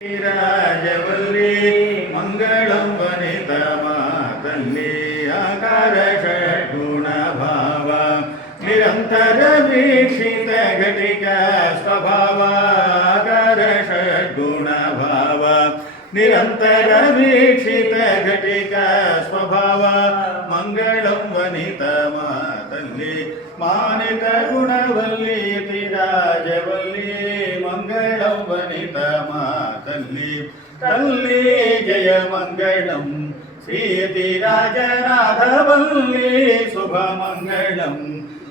ರಾಜವಲ್ಲಿ ಮಂಗಳಂಬನೆ ತಮ ತನ್ನಿ ಆಕಾರ ಷಡ್ಗುಣ ಭಾವ ನಿರಂತರ ವೀಕ್ಷಿತ ಘಟಿಕ ಸ್ವಭಾವ ಆಕಾರ ಷಡ್ಗುಣ ಭಾವ ನಿರಂತರ ವೀಕ್ಷಿತ ಘಟಿಕ ಸ್ವಭಾವ ಮಂಗಳಂ ವನಿತ ಮಾತಲ್ಲಿ ಮಾನಿತ ಗುಣವಲ್ಲಿ ತಿರಾಜವಲ್ಲಿ ಮಂಗಳಂ ವನಿತ తల్లి జయ మంగళం. శ్రీయతి రాజనాథవల్లి శుభమంగళం.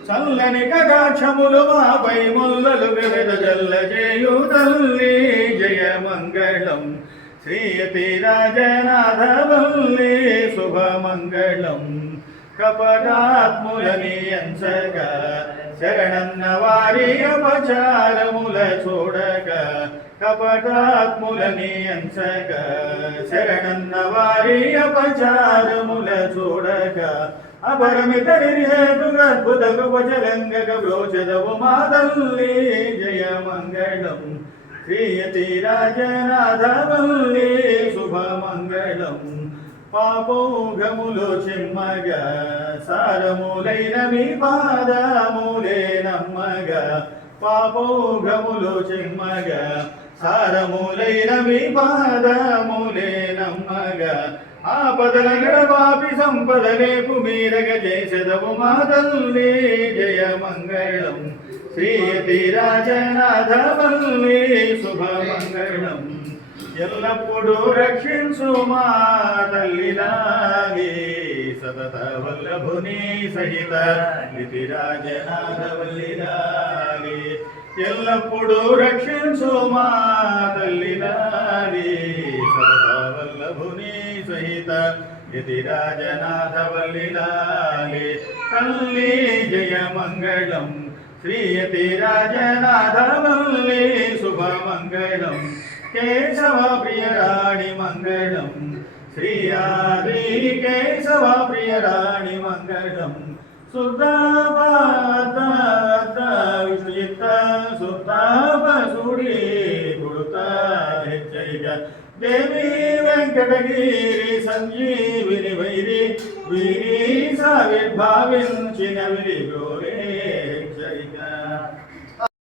చల్లని కటాక్షములు మాపై ముల్లలు వివిధ జల్ల చేయు తల్లి జయ మంగళం. శ్రీయతి రాజనాథవల్లి శుభమంగళం. కపటాత్ములని ఎంచగా శరణన్న వారి అపచారముల చూడక కపటాత్ములని ఎంచగా శరణన్న వారి అపచారముల చూడక అపరమిత నిర్హేతుగద్భుత గోచరంగ బ్రోచదవు మా తల్లి జయ మంగళం. శ్రీయతి రాజనాథవల్లి శుభమంగళం పాపోఘములు చిమ్మగా సారములైన మీ పాదములే నమ్మగా. పాపోఘములు చిమ్మగా సారములైన మీ పాదములే నమ్మగా. ఆపదల గడవాపి సంపద రేపు మీరగ చేసెదవు మా తల్లి జయ మంగళం. శ్రీయతి రాజనాథవల్లి శుభమంగళం ఎల్లప్పుడూ రక్షించు మా తల్లిలాగే సతత వల్లభుని సహిత లిపిరాజనాథవల్లిలాగే. ఎల్లప్పుడూ రక్షించు మా తల్లిలాగే సతత వల్లభుని సహిత యతిరాజనాథవల్లిలాగే తల్లి జయ మంగళం శ్రీయతి రాజనాథవల్లి శుభమంగళం. కేశవ ప్రియరాణి మంగళం. శ్రీయాది కేశవ ప్రియరాణి మంగళం. శుద్ధాపాత విష్ణుచిత్త శుద్ధాప సుడి కుడుత హెచ్చరిక. దేవి వెంకటగిరి సంజీవిని వైరి వీరి సావిర్భావించిన విరి గోరే గోరి